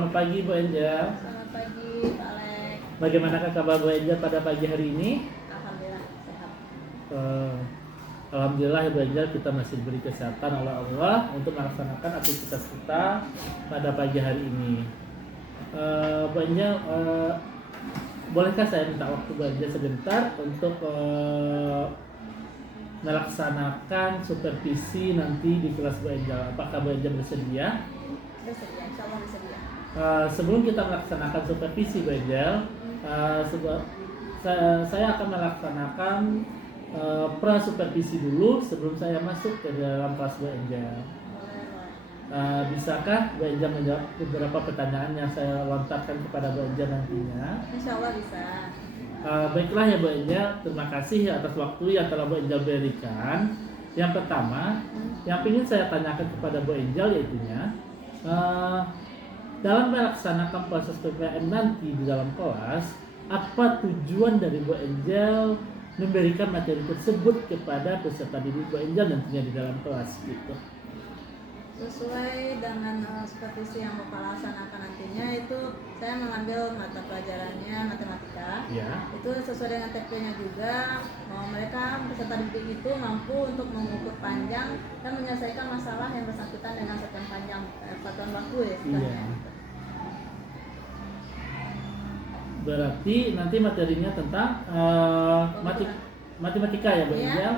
Selamat pagi Bu Angel. Selamat pagi Pak Alek. Bagaimanakah kabar Bu Angel pada pagi hari ini? Alhamdulillah sehat. Alhamdulillah ya Bu Angel, kita masih diberi kesehatan oleh Allah untuk melaksanakan aktivitas kita pada pagi hari ini. Bu Angel, bolehkah saya minta waktu Bu Angel sebentar untuk melaksanakan supervisi nanti di kelas Bu Angel? Apakah Bu Angel bersedia? Bersedia, insya Allah bersedia. Sebelum kita melaksanakan supervisi Bu Angel, saya akan melaksanakan pra-supervisi dulu sebelum saya masuk ke dalam kelas Bu Angel. Bisakah Bu Angel menjawab beberapa pertanyaan yang saya lontarkan kepada Bu Angel nantinya? Insya Allah bisa. Baiklah ya Bu Angel, terima kasih atas waktu yang telah Bu Angel berikan. Yang pertama, yang ingin saya tanyakan kepada Bu Angel yaitunya, dalam melaksanakan proses PPM nanti di dalam kelas, apa tujuan dari Bu Angel memberikan materi tersebut kepada peserta didik Bu Angel nantinya di dalam kelas gitu? Sesuai dengan supervisi yang Bapak laksanakan nantinya, itu saya mengambil mata pelajarannya matematika. Ya. Itu sesuai dengan TP-nya juga, mereka peserta didik itu mampu untuk mengukur panjang dan menyelesaikan masalah yang bersangkutan dengan satuan panjang satuan baku ya. Iya. Berarti nanti materinya tentang matematika ya Bu Angel,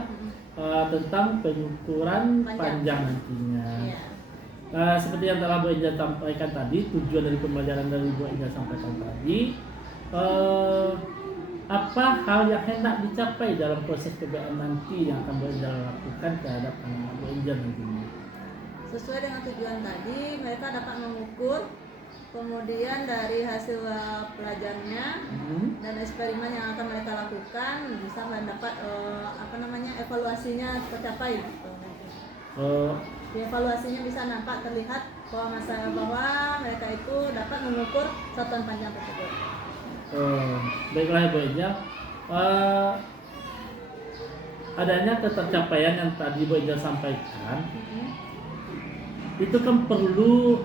tentang pengukuran panjang nantinya. Iya. Seperti yang telah Bu Angel sampaikan tadi, tujuan dari pembelajaran dari Bu Angel sampaikan tadi, apa hal yang hendak dicapai dalam proses PPM nanti yang akan Bu Angel lakukan terhadap anak Bu Angel nantinya? Sesuai dengan tujuan tadi, mereka dapat mengukur, kemudian dari hasil pelajarannya dan eksperimen yang akan mereka lakukan bisa mendapat evaluasinya tercapai gitu. Di evaluasinya bisa nampak terlihat bahwa mereka itu dapat mengukur satuan panjang tersebut. Baiklah ya Bu Angel, adanya ketercapaian yang tadi Bu Angel sampaikan, itu kan perlu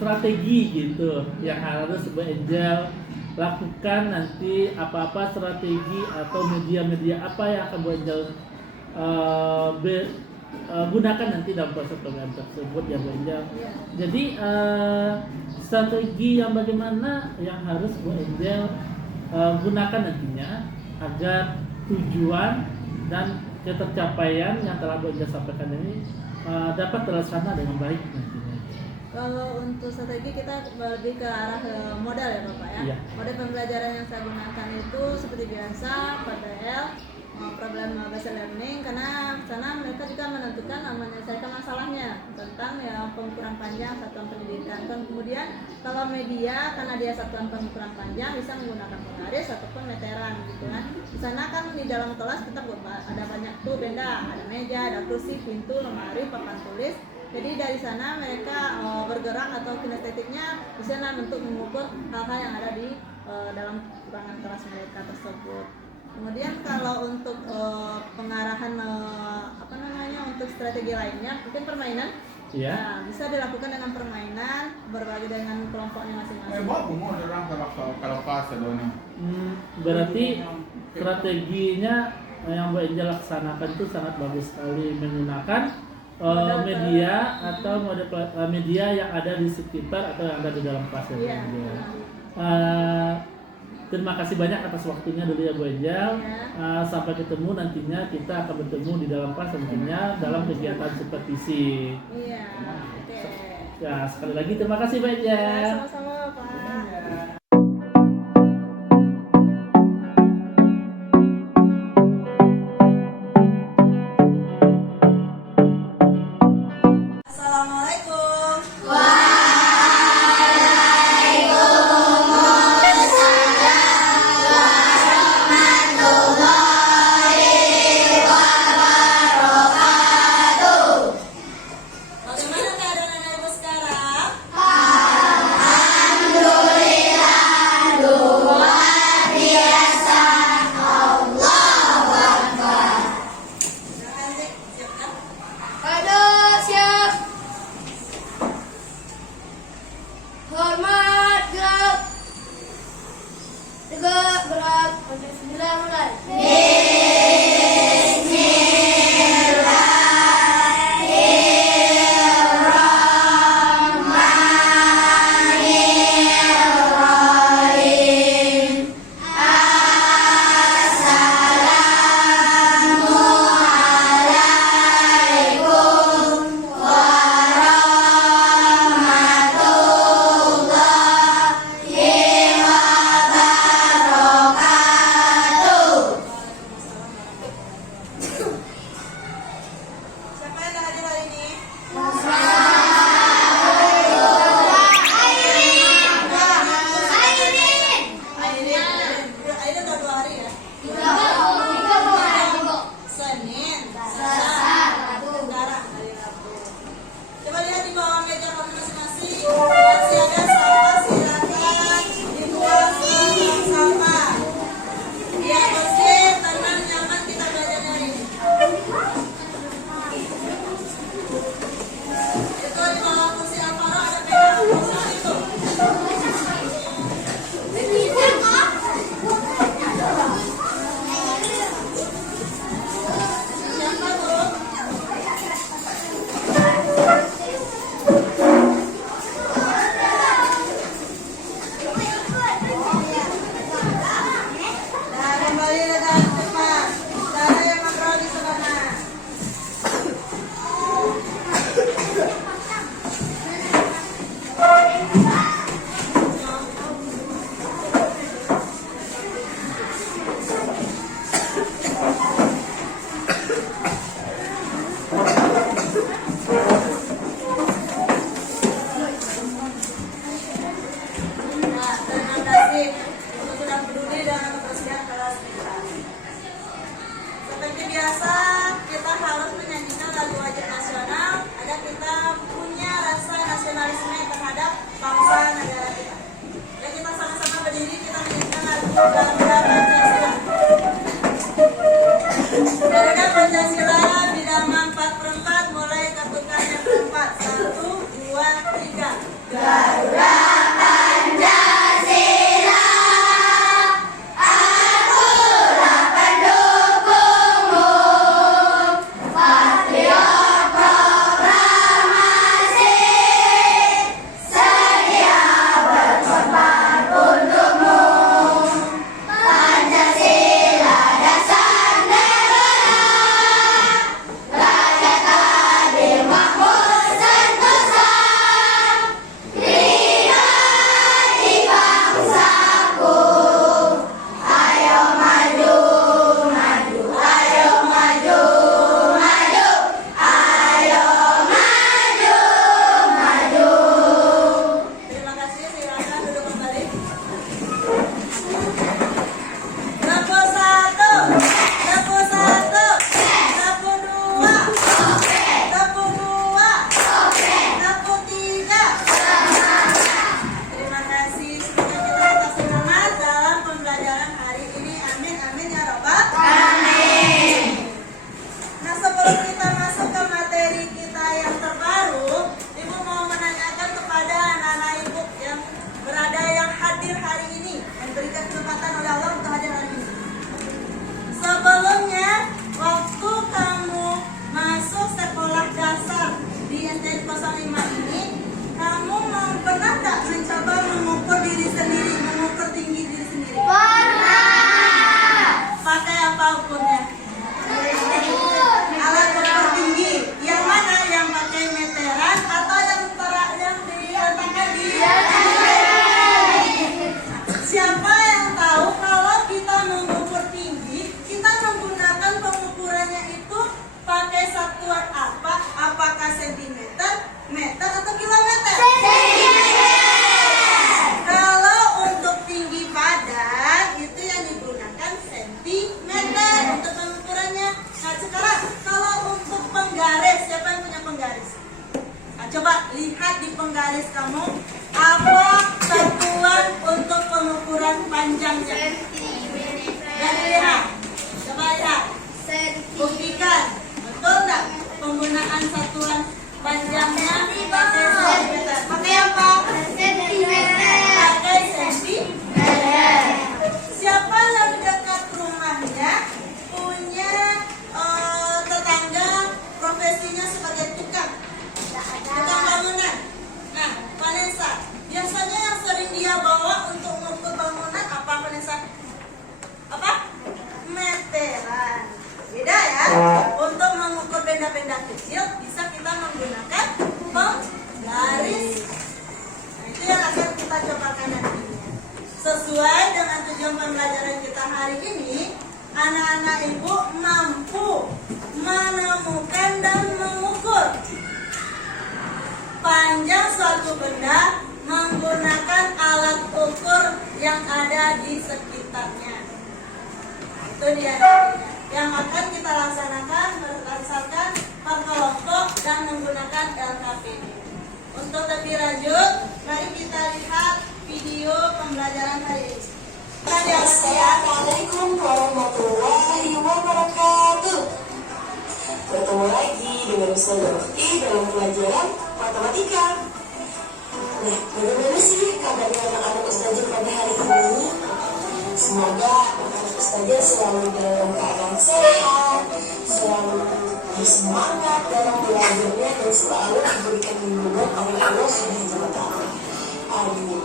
strategi gitu yang harus Bu Angel lakukan nanti. Apa-apa strategi atau media-media apa yang akan Bu Angel gunakan nanti dalam proses program tersebut ya Bu Angel. Jadi strategi yang bagaimana yang harus Bu Angel gunakan nantinya agar tujuan dan ketercapaian yang telah Bu Angel sampaikan ini dapat terlaksana dengan baik nantinya. Kalau untuk strategi kita lebih ke arah modal ya Bapak ya. Iya. Model pembelajaran yang saya gunakan itu seperti biasa PDL, problem based learning, karena sana mereka juga menentukan menyelesaikan masalahnya tentang ya pengukuran panjang satuan pendidikan. Kemudian kalau media, karena dia satuan pengukuran panjang, bisa menggunakan penggaris ataupun meteran gitu kan. Di sana kan di dalam kelas kita ada banyak tuh benda, ada meja, ada kursi, pintu, lemari, papan tulis. Jadi dari sana mereka bergerak atau kinestetiknya di sana untuk mengukur hal-hal yang ada di dalam ruangan kelas mereka tersebut. Kemudian kalau untuk pengarahan untuk strategi lainnya, mungkin permainan. Iya. Nah, bisa dilakukan dengan permainan, berbagi dengan kelompoknya masing-masing. Berarti strateginya yang Bu Angel laksanakan itu sangat bagus sekali, menggunakan media atau media yang ada di sekitar atau yang ada di dalam kelas ya Bu Angel. Terima kasih banyak atas waktunya dulu ya Bu Angel. Sampai ketemu nantinya, kita akan bertemu di dalam kelas nantinya dalam kegiatan supervisi. Iya. Oke. Ya, sekali lagi terima kasih Bu Angel. Sama-sama Pak. Bagaimana keadaan anak ibu sekarang? Alhamdulillah. Bismillah mulai. Siapa yang hadir hari ini? Airin udah 2 hari ya? Senin, Selasa, Rabu, hari Rabu. Coba lihat di bawah meja kamu masing-masing. Masih ada sampah, silakan dibuang ke tong sampah. Biar bersih, tenang, nyaman kita belajar hari ini. Itu di bawah kursi Alvaro ada pegang kursi itu. Siapa tuh? Nah, kembali dengan cepat. Cara yang ngobrol di sana. Nah, terima kasih untuk sudah peduli dengan kebersihan kelas kita. Seperti biasa, kita harus menyanyikan lagu wajib nasional agar kita punya rasa nasionalisme terhadap bangsa negara kita. Dan kita sama-sama berdiri, kita menyanyikan lagu Garuda Pancasila. Garuda Pancasila, Bidama 4/4, mulai ketukan yang keempat. 1, 2, 3. Garuda terima kasih, silakan duduk kembali. Lampu 1, lampu 1, lampu 2, lampu 2, lampu 3. Terima kasih, semoga kita tetap semangat dalam pembelajaran hari ini. Amin, amin ya robbal alamin. Nah, sebelum kita masuk ke materi kita yang terbaru, Ibu mau menanyakan kepada anak-anak Ibu yang berada yang hadir hari ini, yang diberikan kesempatan oleh Allah untuk hadir hari ini. Sebelumnya, waktu kamu masuk sekolah dasar di SDN 05 ini, kamu pernah nggak mencoba mengukur diri sendiri, mengukur tinggi diri sendiri? Pakai apa ukurnya? Alat ukur tinggi. Yang mana? Yang pakai meteran atau yang diletakkan di Siapa yang tahu kalau kita mengukur tinggi, kita menggunakan pengukurannya itu pakai satuan apa? Apakah sentimeter, meter, atau kilometer? Kalau untuk tinggi badan itu yang digunakan sentimeter untuk pengukurannya. Nah, sekarang kalau untuk penggaris, siapa yang punya penggaris? Nah, coba lihat di penggaris kamu apa satuan untuk pengukuran panjangnya. Dan lihat, coba lihat, buktikan betul nggak penggunaan satuan panjangnya pakai sentimeter. Pakai apa? Pakai sentimeter. Siapa yang kita cobakan nantinya. Sesuai dengan tujuan pembelajaran kita hari ini, anak-anak ibu mampu menemukan dan mengukur panjang suatu benda menggunakan alat ukur yang ada di sekitarnya. Itu dia nantinya yang akan kita laksanakan berdasarkan per kelompok dan menggunakan LKPD. Untuk lebih lanjut, mari kita lihat video pembelajaran hari ini. Assalamualaikum warahmatullahi wabarakatuh. Bertemu lagi dengan Ustaz Lutfi dalam pelajaran matematika. Nah, bagaimana sih kabarnya anak-anak Ustazah pada hari ini? Semoga anak-anak Ustazah selalu dalam keadaan sehat, selalu bersemangat dalam belajarnya dan selalu diberikan lindungan oleh Allah Subhanahu wa Ta'ala. Amin.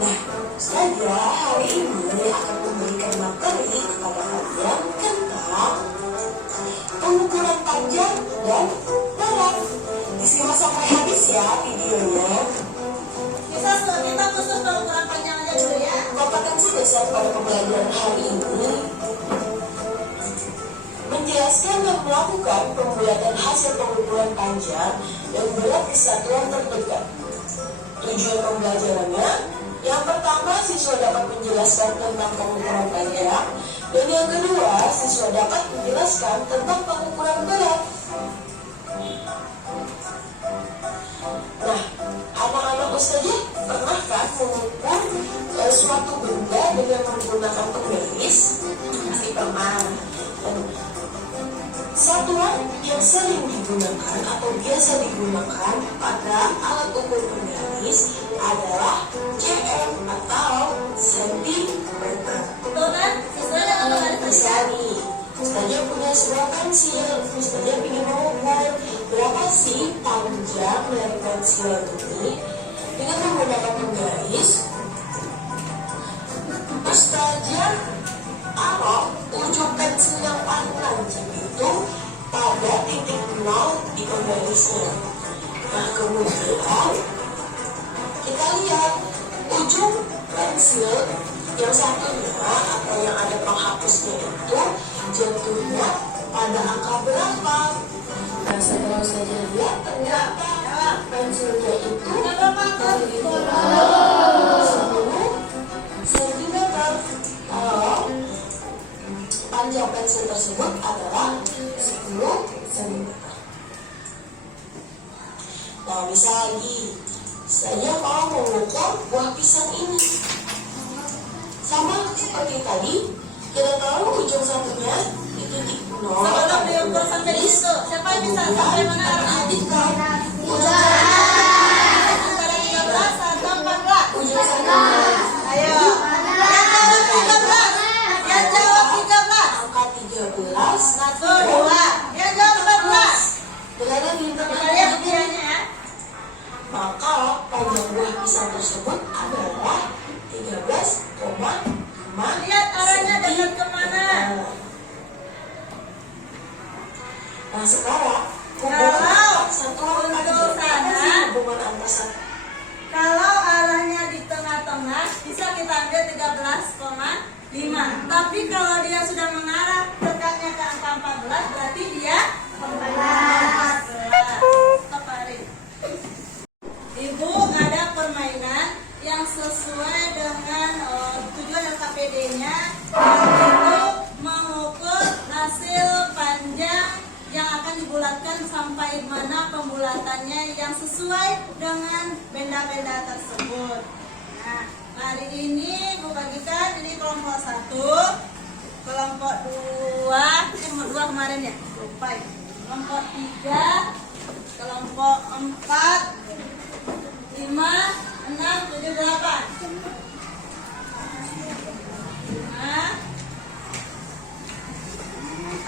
Nah, Ustazah hari ini akan memberikan materi kepada kalian tentang pengukuran panjang dan lebar. Disimak sampai habis ya videonya. Kita khusus pengukuran panjang aja dulu ya. Kompetensi dasar pada pembelajaran hari ini menjelaskan dan melakukan pembulatan hasil pengukuran panjang dan berat kesatuan terdekat. Tujuan pembelajarannya, yang pertama siswa dapat menjelaskan tentang pengukuran panjang, dan yang kedua siswa dapat menjelaskan tentang pengukuran berat. Nah, anak-anak Ustazah pernahkah mengukur suatu benda dengan menggunakan penggaris? Pasti pernah. Satuan yang sering digunakan atau biasa digunakan pada alat ukur penggaris adalah cm atau sentimeter. Betul kan? Sesuai dengan penggaris Bisa nih, Ustazah punya sebuah pensil. Ustazah ingin mengukur berapa sih panjang dari pensil ini dengan menggunakan penggaris. Ustazah taruh ujung pensil yang paling lancip itu pada titik 0 di penggarisnya. Nah, kemudian kita lihat ujung pensil yang satunya atau yang ada penghapusnya itu jatuhnya pada angka berapa. Nah, setelah saja lihat ternyata pensilnya itu memiliki 10 cm. Kalau panjang pensil tersebut adalah 10 cm. Nah, bisa lagi, saya mau mengukur buah pisang ini. Sama seperti tadi, kita tahu ujung satunya di titik 0. Sebelum diukur sampai di situ, siapa yang bisa sampai mana arahnya? Ujung satunya Antara 13 atau 14? ujung satunya Ayo. Yang jawab 13. angka 13. Satu, dua. Yang jawab 14. Berada di Kita tengah lihat buktiannya ya. maka panjang buah pisang tersebut adalah 13,5. Lihat arahnya dekat kemana. Nah, sekarang Kalau satuan untuk sana, hubungan antar satu. kalau arahnya di tengah-tengah, bisa kita ambil 13,5. Tapi kalau dia sudah mengarah dekatnya ke angka 14, berarti dia 14. Teparin. Ibu ada permainan yang sesuai dengan tujuan LKPD-nya, yaitu mengukur hasil panjang yang akan dibulatkan sampai mana pembulatannya yang sesuai dengan benda-benda tersebut. Nah, hari ini Bu bagikan ini kelompok 1, kelompok 2, kelompok 2 kemarin ya, lupa ya. Kelompok 3, kelompok 4, 5, 6, 7, 8.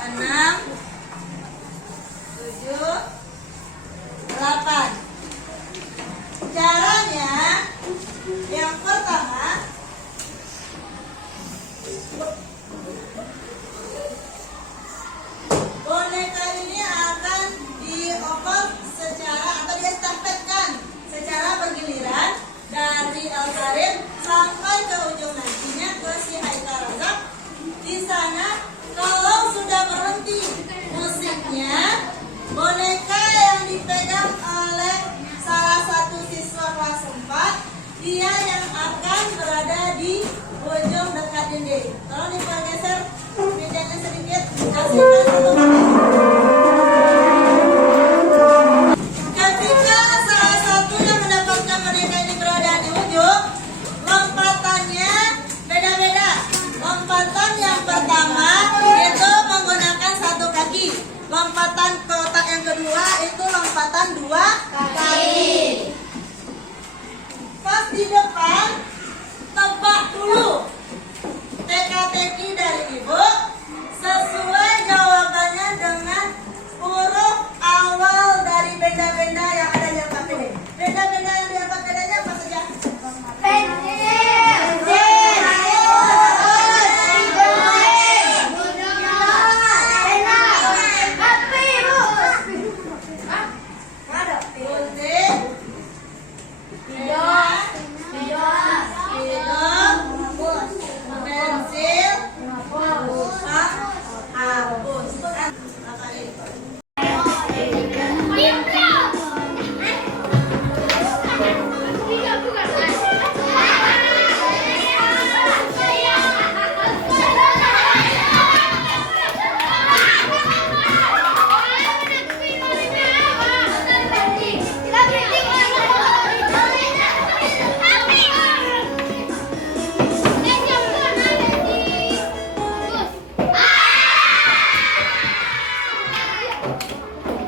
6, 7, 8. Caranya yang pertama, boneka ini akan dioper secara atau diestafetkan secara bergiliran dia yang akan berada di ujung dekat dinding. Tolong dipergeser mejanya sedikit, kasihkan ketika salah satu yang mendapatkan mereka ini berada di ujung, lompatannya beda-beda. Lompatan yang pertama itu menggunakan satu kaki. Lompatan kotak yang kedua itu lompatan dua kaki. Pas di depan, tebak dulu teka-teki dari ibu sesuai jawabannya dengan huruf awal dari benda-benda yang ada di atas ini. Benda-benda yang di atas bedanya apa saja?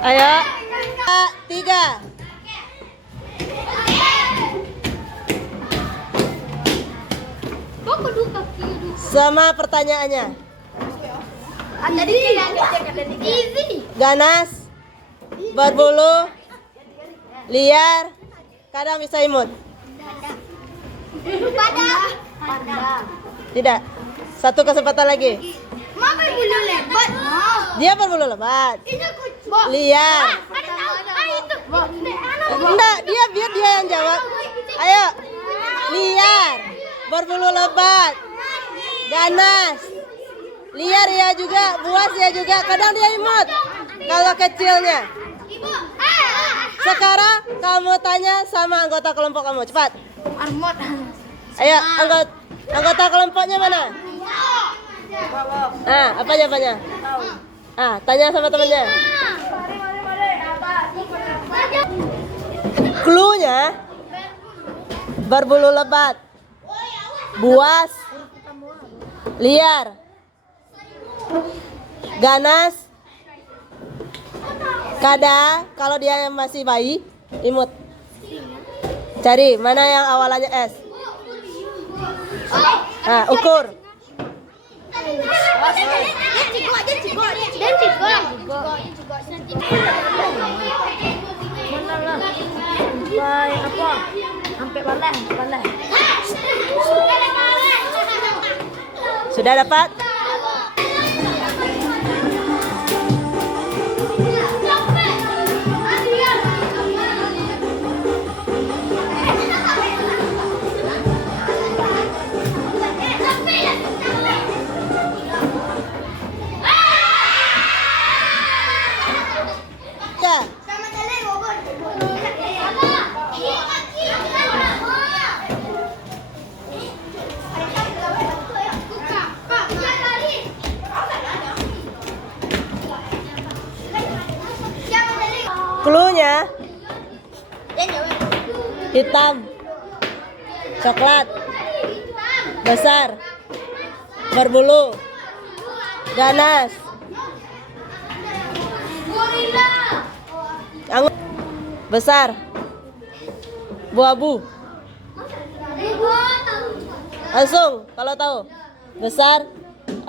Ayo, 3. Sama pertanyaannya. Ganas, berbulu, liar, kadang bisa imut. Tidak. Satu kesempatan lagi. Dia berbulu lebat. Liar. Enggak, biar dia yang jawab. Ayo. Liar, berbulu lebat, ganas, liar ya juga, buas ya juga. Kadang dia imut kalau kecilnya. Sekarang kamu tanya sama anggota kelompok kamu, cepat. Ayo, anggota kelompoknya mana? Apa jawabannya? Tanya sama temannya. Cluenya berbulu lebat, buas, liar, ganas, kadang kalau dia masih bayi imut. Cari mana yang awalannya S. Ukur. Sudah dapat? Cluenya hitam, coklat, besar, berbulu, ganas, besar, bu-abu. Langsung kalau tahu, besar,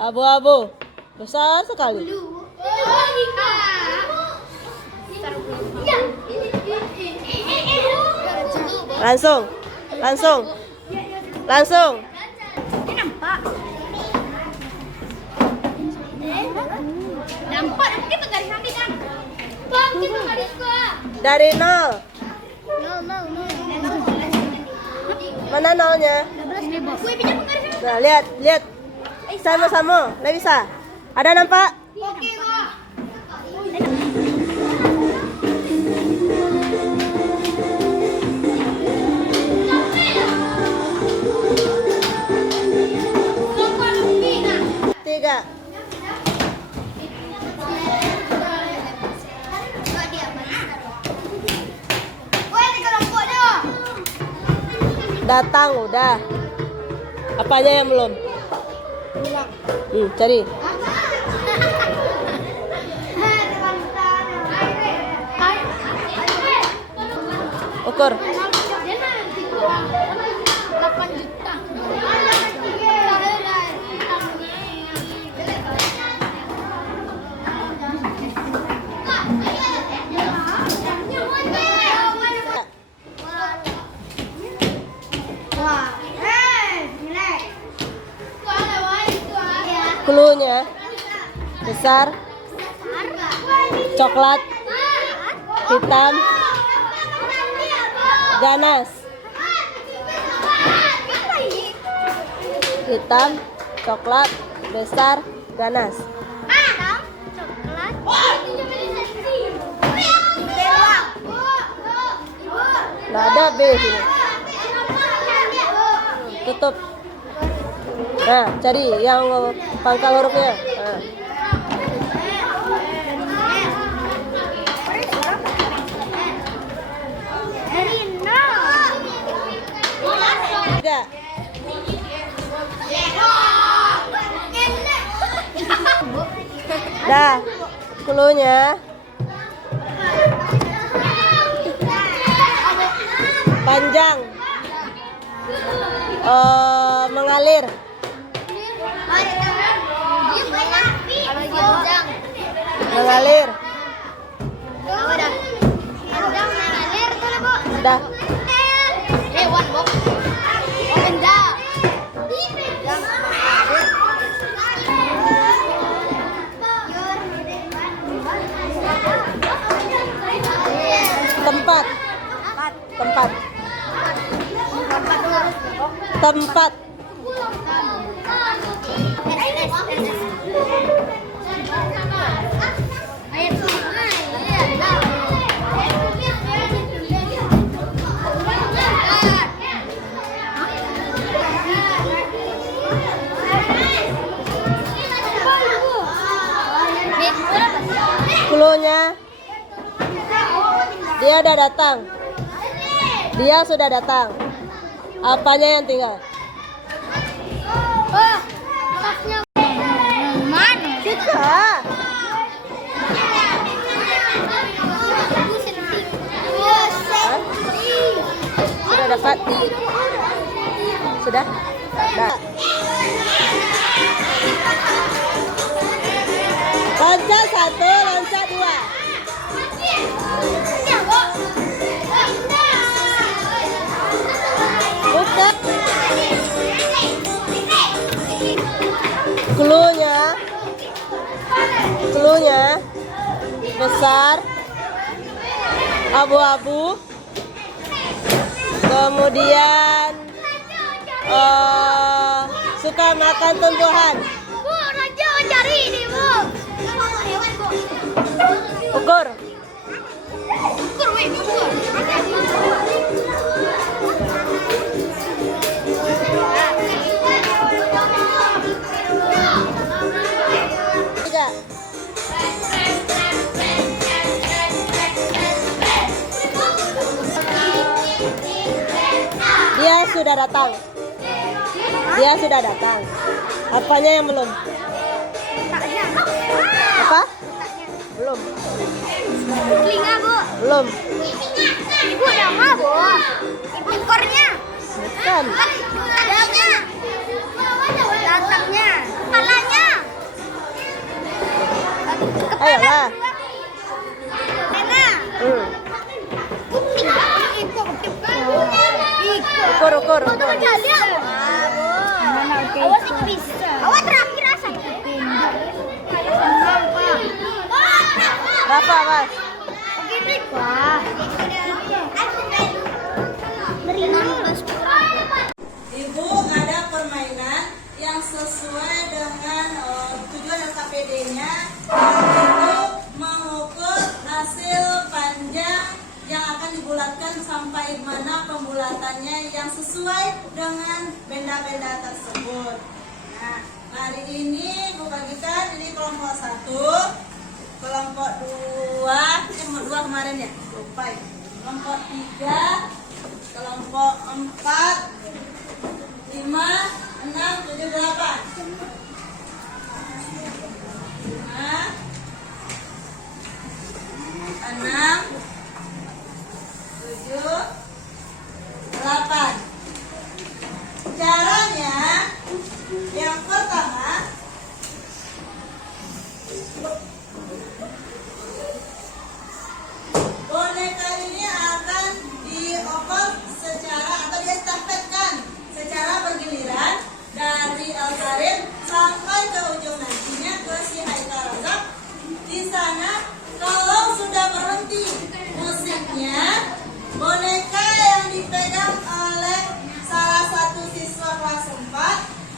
abu-abu, besar sekali. Langsung. Nampak kita garis nanti kan? Kita garis ke. Dari 0. Mana nolnya? Nah, lihat. Sama-sama. Nggak bisa. Ada nampak? Oke, Kak. Datang udah. Apanya yang belum? Cari. Ukur. 8 juta. Cluenya besar, coklat, hitam, ganas. Hitam, coklat, besar, ganas. Nggak ada B sini. Tutup. Nah, cari yang pangkal hurufnya. Nah. Tiga. Dah, cluenya panjang, mengalir, mengalir. Dah. Tempat. Tempat. Tempat. Cluenya dia udah datang. Dia sudah datang. Apanya yang tinggal? Sudah. Sudah dapat? Sudah? Dah. Loncat 1, loncat 2. Buka. Cluenya besar, abu-abu, kemudian suka makan tumbuhan. Bu, Raja cari ini, Bu. Ukur. Ukur, weh, ukur. Tiga. Dia sudah datang. Dia sudah datang. Apanya yang belum? Apa? Belum. Telinga, Bu. Belum. Ibu udah nggak, Bu? Ekornya. Bukan. Dadanya. Batangnya. Kepalanya. Ayolah. Tena. Ukur. Awas bisa. Awas terakhir asal. Berapa, Mas? Ibu ada permainan yang sesuai dengan tujuan LKPD-nya, yaitu mengukur hasil panjang yang akan dibulatkan sampai mana pembulatannya yang sesuai dengan benda-benda tersebut. Nah, hari ini Bu bagikan ini kelompok 1, kelompok 2, kelompok 2 kemarin ya, lupa ya. Kelompok 3, kelompok 4,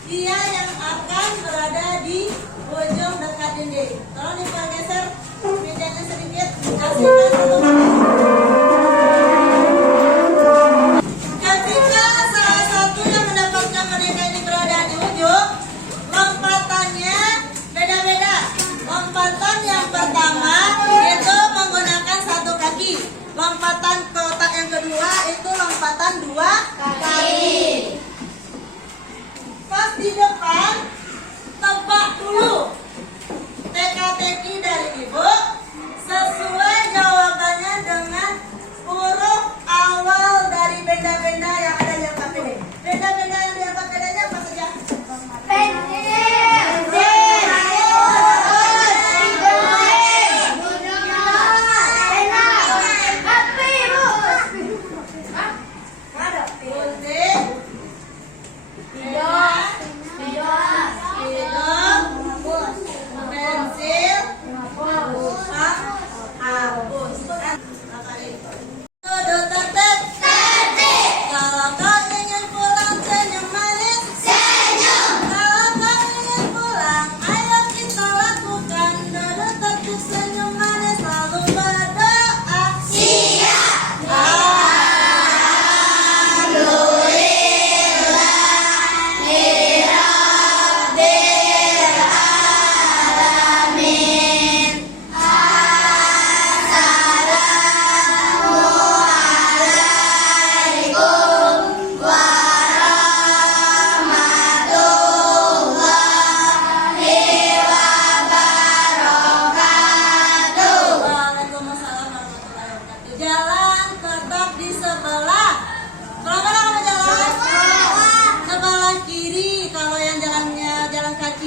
dia yang akan berada di ujung dekat dinding. Tolong dipergeser mejanya sedikit, hasilkan ketika salah satu yang mendapatkan boneka ini berada di ujung, lompatannya beda-beda. Lompatan yang pertama itu menggunakan satu kaki. Lompatan kotak yang kedua itu lompatan dua kaki. Pas di depan, tebak dulu teka-teki dari ibu sesuai jawabannya dengan huruf awal dari benda-benda yang ada di atas ini. Benda-benda yang di atas bedanya apa saja?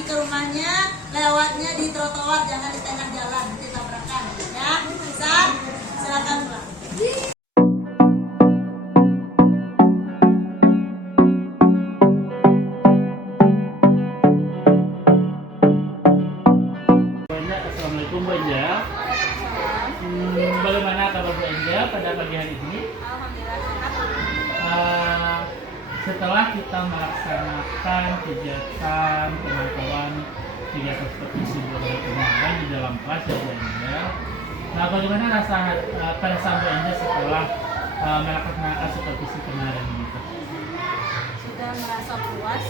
Ke rumahnya, lewatnya di trotoar, jangan di tengah jalan, nanti tabrakan. Ya, bisa? Silakan pulang. Assalamualaikum Bu Angel. Bagaimana kabar Bu Angel pada pagi hari ini? Alhamdulillah sehat. Setelah kita melaksanakan kegiatan pemantauan kegiatan supervisi belajar kemarin di dalam kelas ya Bu Angel. Nah, bagaimana rasa perasaan Bu Angel setelah melaksanakan supervisi kemarin gitu? Sudah merasa puas.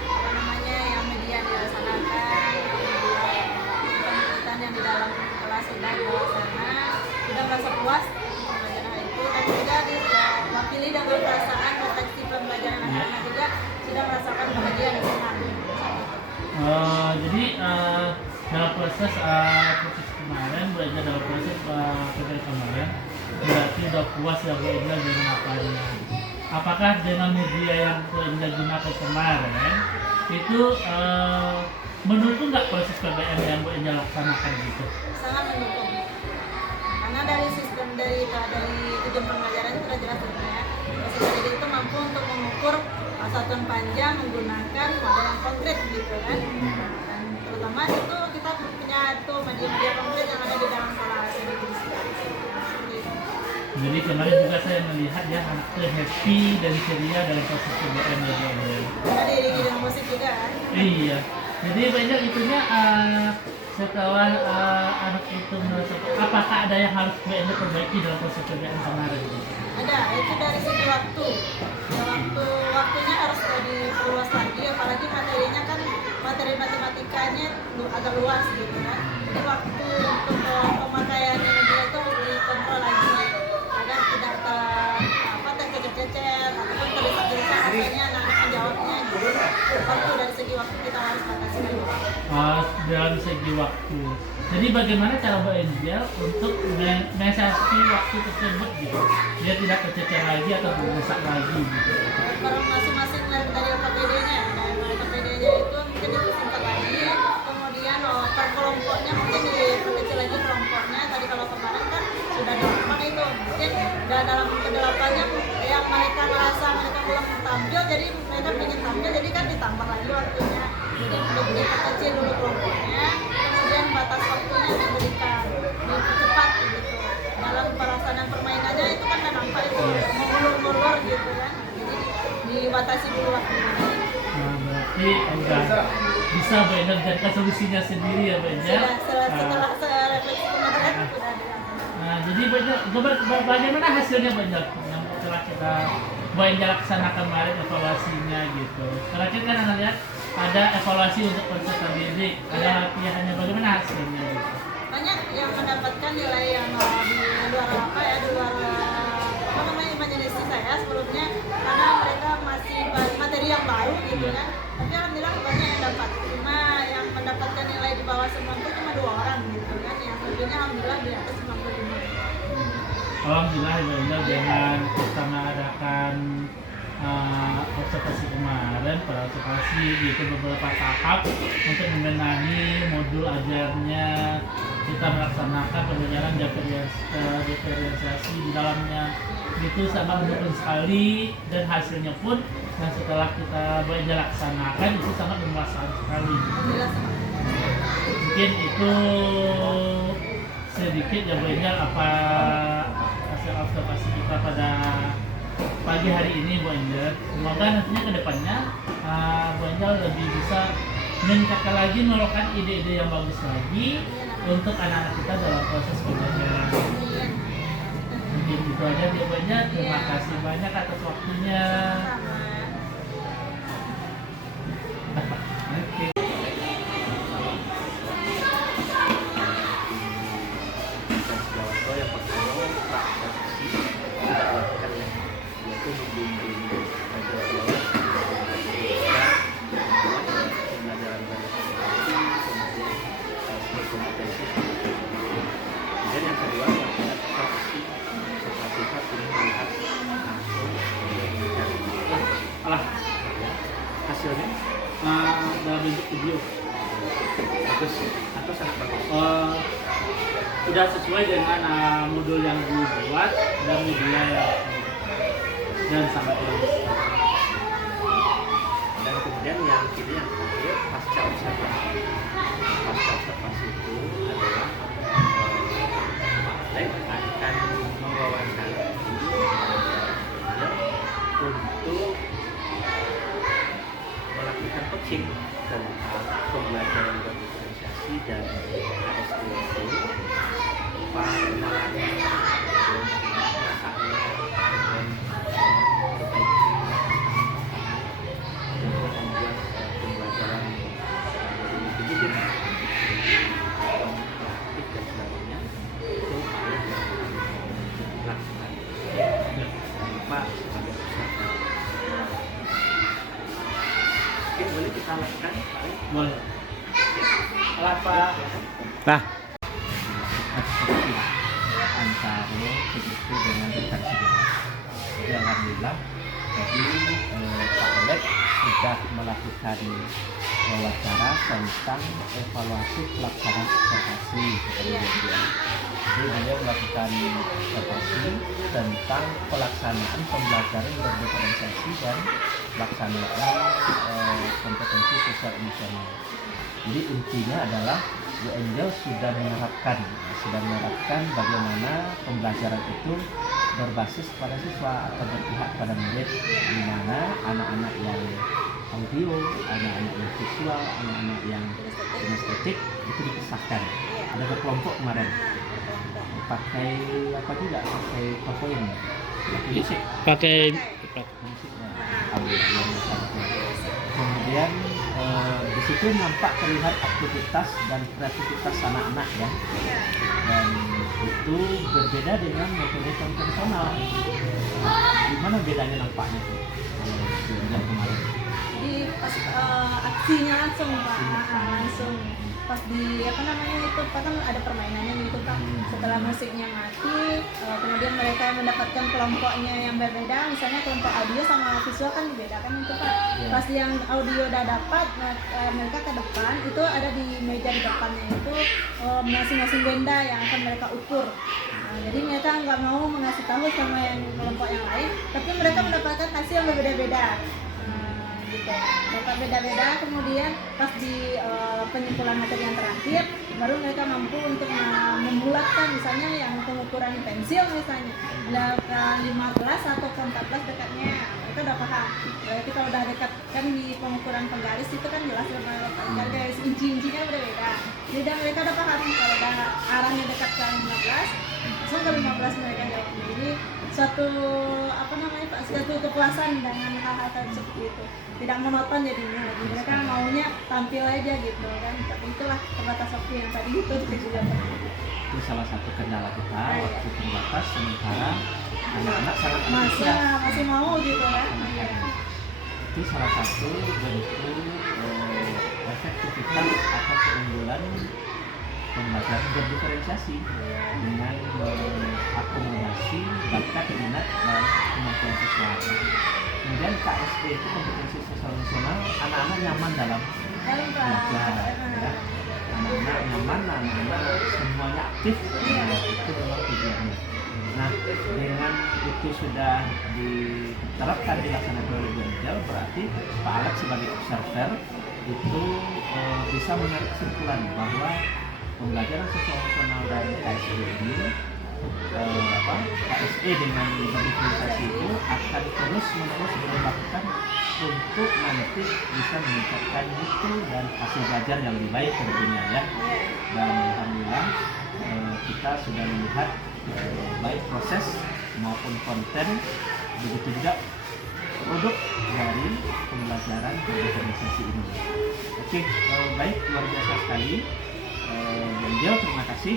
Apa namanya yang media dilaksanakan, kegiatan yang di dalam kelas sudah dilaksanakan, sudah merasa puas pembelajaran itu, dan juga diwakili dengan perasaan refleksi pembelajaran anak-anak juga sudah merasakan bahagia dan senang. Jadi dalam proses kemarin Bu Angel dalam proses kegiatan kemarin berarti udah puas ya Bu Angel dengan apanya. Apakah dengan media yang Bu Angel gunakan kemarin itu mendukung nggak proses PBM yang Bu Angel laksanakan gitu? Sangat mendukung. Karena dari sistem dari tujuan pembelajaran itu sudah jelas ya. Proses itu mampu untuk mengukur satuan panjang menggunakan model yang konkret gitu kan. Dan terutama itu kita punya tuh media-media konkret yang ada di dalam kelas gitu. Jadi kemarin juga saya melihat ya anak tuh happy dan ceria dalam proses PBM ya Bu Angel. Ada iringi dengan musik juga kan. Iya. Jadi banyak itunya setelah anak itu merasa apakah ada yang harus Bu Angel perbaiki dalam proses PBM kemarin? Ada, itu dari segi waktu. Waktunya harus diperluas lagi, apalagi materinya kan materi matematikanya agak luas gitu kan. Jadi waktu untuk pemakaiannya media itu harus dikontrol lagi. Agar tidak tercecer ataupun terdesak-desak makanya anak-anak menjawabnya gitu. Waktu dari segi waktu kita harus batasi lagi. Dalam segi waktu. Jadi bagaimana cara Bu Angel untuk mensiasati waktu tersebut gitu? Dia tidak tercecer lagi atau berdesak lagi gitu. Kalau masing-masing dari LKPD-nya, LKPD-nya itu mungkin disingkat lagi, kemudian per kelompoknya mungkin diperkecil lagi kelompoknya. Tadi kalau kemarin kan sudah dilakukan itu, mungkin dalam kedelapannya yang mereka merasa mereka belum tampil, jadi mereka ingin tampil, jadi kan ditambah lagi waktunya. Jadi diperkecil dulu kelompoknya, kemudian batas waktunya diberikan, dipercepat gitu. Dalam pelaksanaan permainannya itu kan memang nampak itu mengulur-ulur gitu kan. Jadi dibatasi dulu waktunya. Nah, berarti udah bisa Bu Angel jadikan solusinya sendiri ya Bu Angel. Setelah saya refleksi kemarin sudah ada. Nah, jadi Bu Angel, bagaimana hasilnya Bu Angel yang setelah kita Bu Angel laksanakan kemarin evaluasinya gitu. Terakhir kan Anda lihat ada evaluasi untuk peserta didik, ada latihannya, bagaimana hasilnya gitu. Banyak yang mendapatkan nilai yang di luar apa ya, di luar apa namanya imajinasi saya sebelumnya, karena mereka masih materi yang baru gitu kan. Tapi alhamdulillah banyak yang dapat. Cuma yang mendapatkan nilai di bawah 90 cuma 2 orang gitu kan. Yang lebihnya alhamdulillah di atas 95. Alhamdulillah Bu Angel dengan kita mengadakan observasi kemarin, observasi gitu beberapa tahap untuk membenahi modul ajarnya, kita melaksanakan pembelajaran diferensiasi di dalamnya, itu sangat mendukung sekali dan hasilnya pun dan setelah kita banyak laksanakan itu sangat memuaskan sekali. Alhamdulillah sama. Mungkin itu sedikit ya Bu Angel apa hasil observasi kita pada pagi hari ini Bu Angel. Semoga nantinya ke depannya Bu Angel lebih bisa meningkatkan lagi, menemukan ide-ide yang bagus lagi untuk anak-anak kita dalam proses pembelajaran. Mungkin itu aja Bu Angel. Terima kasih banyak atas waktunya. Oke. Alah, hasilnya dalam bentuk video. Atau sangat bagus. Sudah sesuai dengan modul yang dibuat dan media dan sangat bagus. Dan kemudian yang terakhir pasca observasi itu adalah Lek akan mewawancari untuk melakukan coaching tentang pembelajaran berdiferensiasi dan ASDP, pengenalannya, perasaannya, dan membuat pembelajaran lebih praktik dan sebagainya itu harus dilakukan tanpa sebagai usaha. Oke, boleh kita lakukan Pak Ali? Boleh. Apa? Nah, antara begitu dengan redaksi dewas. Jadi alhamdulillah, jadi Pak Alek sudah melakukan wawancara tentang evaluasi pelaksanaan observasi kemudian. Jadi beliau melakukan observasi tentang pelaksanaan pembelajaran berdiferensiasi dan pelaksanaan kompetensi sosial emosional. Jadi intinya adalah Bu Angel sudah menerapkan bagaimana pembelajaran itu berbasis pada siswa atau berpihak pada murid, di mana anak-anak yang audio, anak-anak yang visual, anak-anak yang kinestetik itu dipisahkan. Ada berkelompok kemarin. Pakai apa juga? Pakai PowerPoint. Musik. Pakai Musiknya. Kemudian di situ nampak terlihat aktivitas dan kreativitas anak-anak ya, dan itu berbeda dengan metode konvensional. Gimana bedanya nampaknya tuh kalau kemarin? Jadi pas aksinya langsung Pak, langsung pas di apa namanya itu Pak, kan ada permainannya gitu Pak. Setelah musiknya mati, kemudian mereka mendapatkan kelompoknya yang berbeda, misalnya kelompok audio sama visual kan dibedakan itu Pak. Pas yang audio udah dapat, mereka ke depan itu ada di meja di depannya itu masing-masing benda yang akan mereka ukur. Jadi mereka nggak mau mengasih tahu sama yang kelompok yang lain, tapi mereka mendapatkan hasil yang berbeda-beda. Gitu. Dapat beda-beda, kemudian pas di penyimpulan materi yang terakhir baru mereka mampu untuk membulatkan misalnya yang pengukuran pensil misalnya ke 15 atau ke 14 dekatnya, itu udah paham. apalagi kalau udah dekat kan di pengukuran penggaris itu kan jelas garis inci-incinya berbeda. Jadi mereka udah paham kalau udah arahnya dekat ke 15, langsung ke 15 mereka jawabnya. Jadi suatu kepuasan dengan hal-hal seperti itu. Tidak monoton jadinya. Jadi mereka maunya tampil aja gitu kan. Tapi itulah terbatas waktu yang tadi itu juga. Itu salah satu kendala kita, waktu terbatas, sementara anak-anak sangat masih mau gitu ya. Itu salah satu bentuk efektivitas atau keunggulan pembelajaran berdiferensiasi dengan mengakomodasi bakat, minat, dan kemampuan siswa. Kemudian KSD itu kompetensi sosial nasional, anak-anak nyaman dalam belajar, ya. Anak-anak nyaman, anak-anak semuanya aktif, itu memang tujuannya. Nah, dengan itu sudah diterapkan dilaksanakan oleh BNJL, berarti Pak Alex sebagai observer itu bisa menarik kesimpulan bahwa pembelajaran sosial nasional dan KSD ini KSE dengan berdiferensiasi itu akan terus-menerus dilakukan untuk nanti bisa meningkatkan mutu dan hasil belajar yang lebih baik tentunya ya. Dan alhamdulillah kita sudah melihat baik proses maupun konten, begitu juga produk dari pembelajaran berdiferensiasi ini. Oke, baik, luar biasa sekali. BNJL terima kasih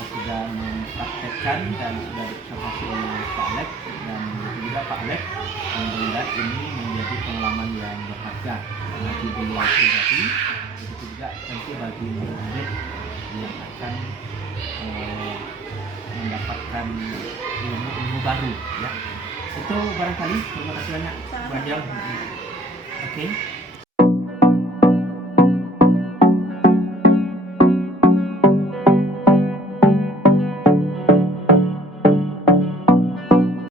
sudah mempraktekkan dan sudah diobservasi oleh Pak Alex, dan juga Pak Alex melihat ini menjadi pengalaman yang berharga bagi beliau pribadi, begitu juga tentu bagi murid yang akan mendapatkan ilmu baru ya. Itu barangkali. Terima kasih banyak BNJL. Oke.